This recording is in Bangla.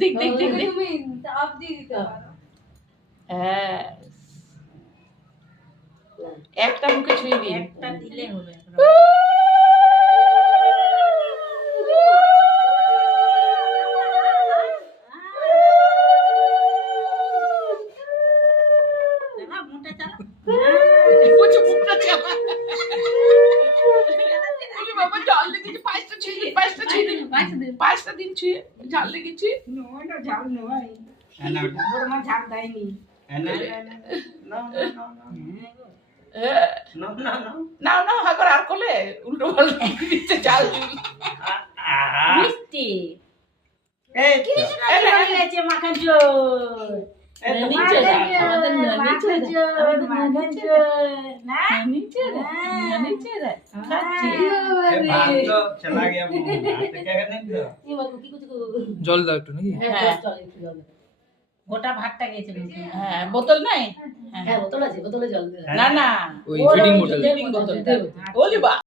দেখ দেখ দেখ দেখ তুমি তাপ দিয়ে দিতে পারো। হ্যাঁ একটা মুখে ছুঁয়ে দিন একটা দিলে হবে চালা মোটা চালা বলছে মুখটা চালা বলি বাবা জল লেগেছে পাঁচটা ছুঁয়ে দিন পাঁচটা দিন ছুঁয়ে ঝাল লেগেছে ওটা ঝাল নয় বড় মা ঝাল দেয়নি নাও নাও হাগর আর কোলে উল্টো পাল্টা দিচ্ছে চাল মিষ্টি কি মাখান জোর নিচে যা আমাদের নিচে যা মাখান জোর না নিচে যা নিচে যা খাচ্ছি चला गया मुंह में क्या करने दो কি বলবো কি কিছু জল দাও একটু নাকি হ্যাঁ গোটা ভাতটা গেছে হ্যাঁ বোতল নাই হ্যাঁ বোতল আছে বোতলে জল দে না না ওই ফিডিং বোতল ফিডিং বোতল ওলি বা